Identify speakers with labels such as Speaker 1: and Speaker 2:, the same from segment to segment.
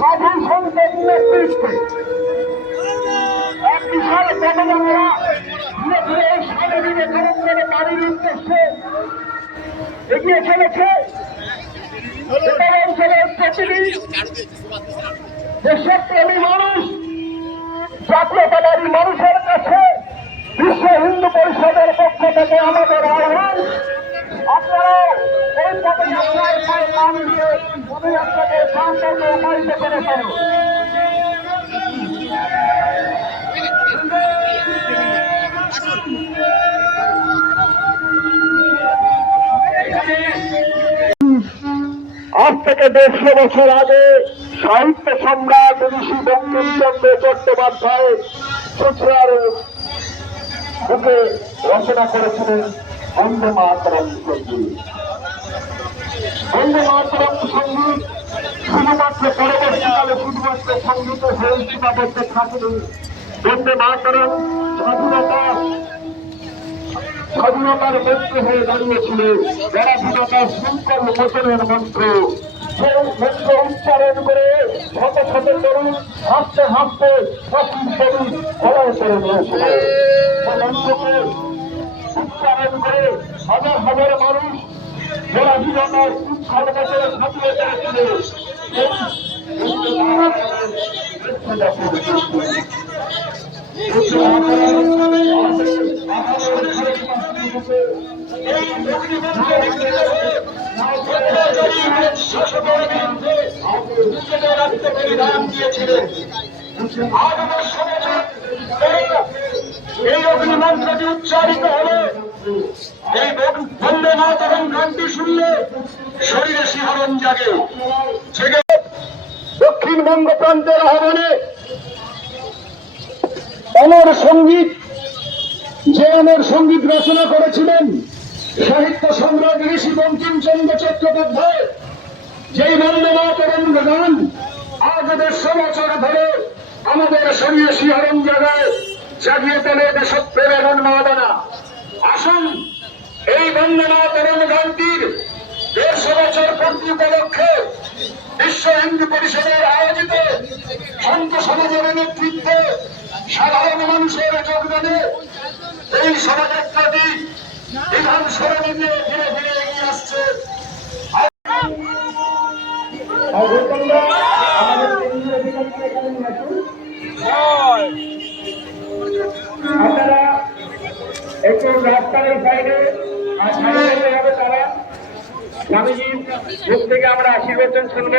Speaker 1: সাধু সন্তের নেতৃত্বে এক বিশাল পদযাত্রা ধীরে ধীরে এই স্বামী বিবেকানন্দের বাড়ির উদ্দেশ্যে এগিয়ে চলেছে। মানুষের কাছে বিশ্ব হিন্দু পরিষদের পক্ষ থেকে আমাদের আহ্বান। আপনারা পদযাত্রাকে শান্তকে উপায়িত করে পারো আজ থেকে দেড়শো বছর আগে সাহিত্য সম্রাট ঋষি বঙ্কিমচন্দ্র চট্টোপাধ্যায় চুচড়ার বুকে রচনা করেছিলেন বন্দে মাতরম বন্দে মাতরম সংগীত শুধুমাত্র পরবর্তীকালে শুধুমাত্র সংগীত হয়ে সীমাবদ্ধ থাকেনি বন্দে মাতরম স্বাধীনতা। স্বাধীনতার মন্ত্র হয়ে দাঁড়িয়েছিল করে নিয়েছিল মন্ত্রকে উচ্চারণ করে হাজার হাজার মানুষ পরাধীনতার শৃঙ্খল মোচনে ঝাঁপিয়ে পড়েছিল এই এই অগ্নিমন্ত্রটি উচ্চারিত হলো এই বন্দে মাতরম গানটি শুনলে শরীরে শিহরণ জাগে। জেগে দক্ষিণবঙ্গ প্রান্তের আহ্বানে অমর সংগীত, যে অমর সংগীত রচনা করেছিলেন সাহিত্য সম্রাট ঋষি বঙ্কিমচন্দ্র চট্টোপাধ্যায়, যেই বন্দে মাতরম গান আজ দেড়শো বছর ধরে আমাদের শরীরে শিহরণ জাগায়, জাগিয়ে তোলে দেশপ্রেমের উন্মাদনা। আসুন এই তরুণ গান্ধীর দেড়শো বছর পূর্তি উপলক্ষে বিশ্ব হিন্দু পরিষদের আয়োজিত সন্ত সমাজের নেতৃত্বে সাধারণ মানুষের যোগদানে এই শোভাযাত্রাটি বিধান নিয়ে দিয়ে স্বামীজির মুখ থেকে আমরা আশীর্বাদ শুনব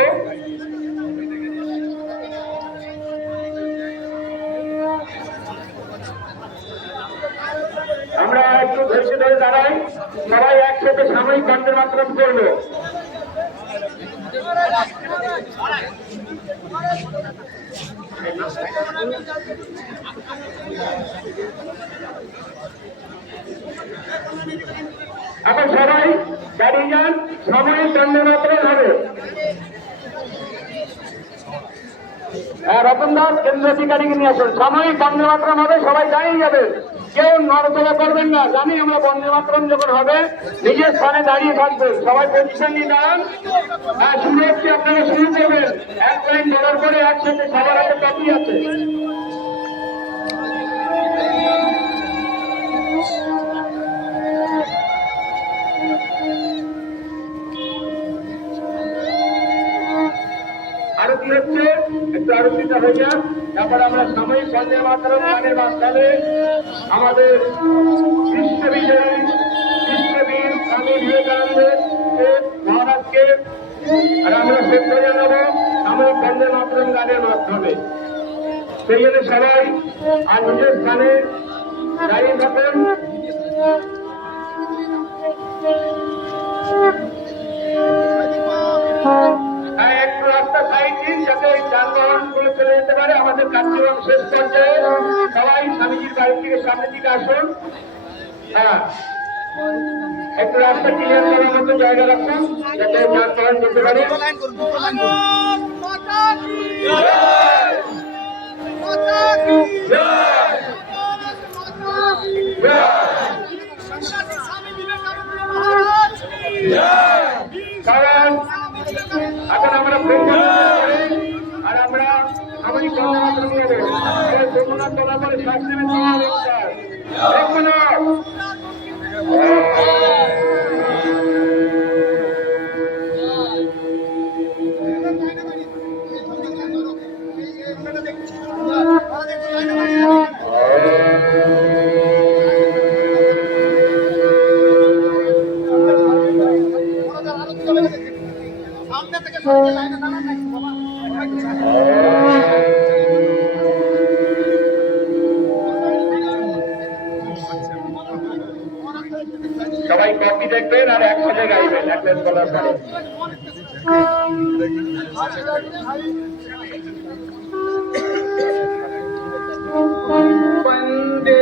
Speaker 1: আমরা একটু ধৈর্য ধরে দাঁড়াই, সবাই একসাথে সাময়িক বন্ধের মাত্রাম করব। এখন সবাই দাঁড়িয়ে যান বন্ধের মাত্রাম হবে। হ্যাঁ রতন দাস কেন্দ্র অধিকারীকে নিয়ে আসুন। সাময়িক বন্দে মাতরম হবে সবাই দাঁড়িয়ে যাবে। কেউ নড়চড়া করবেন না। জানি আমরা বন্দে মাতরম যখন হবে, নিজের স্থানে দাঁড়িয়ে থাকবেন। সবাই পজিশন নিয়ে দাঁড়ান। হ্যাঁ শুরু হচ্ছে আপনারা শুরু করবেন? এক লাইন ধরার পরে একসাথে সবার হাতে কপি আছে। আরতি হচ্ছে একটু আরতিটা হয়ে যাক। তারপরে আমরা সাময়িক বন্দে মাতরম গানের মাঝখানে আমাদের বিশ্ববিজয়ী, বিশ্ববীর স্বামী বিবেকানন্দের মহারাজকে আর আমরা শ্রদ্ধা জানাব সাময়িক বন্দে মাতরম গানের মাধ্যমে। সেই জন্য সবাই আর নিজের স্থানে দাঁড়িয়ে থাকেন। হ্যাঁ একটু রাস্তা সাইড
Speaker 2: এই যানবাহনগুলো চলে যেতে পারে। আমাদের কার্যক্রম শেষ পর্যায়ে। সবাই স্বামীজির বাড়ি থেকে সামনের দিকে আসুন। হ্যাঁ। একটু রাস্তা ক্লিয়ার করার মতো জায়গা রাখুন যাতে যানবাহন যেতে পারে। কারণ এখন আমরা প্রোগ্রাম আর আমরা আমাদের বন্ধনা নিয়ে দেবো বন্ধনা তোলা পরে শ্বাস নেবে তোমার দেখব না
Speaker 1: সামনে থেকে সরে লাইনে দাঁড়ান
Speaker 2: সবাই কপি দেখবেন আর একসাথে গাইবেন পরে। বন্দে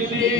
Speaker 2: দিলি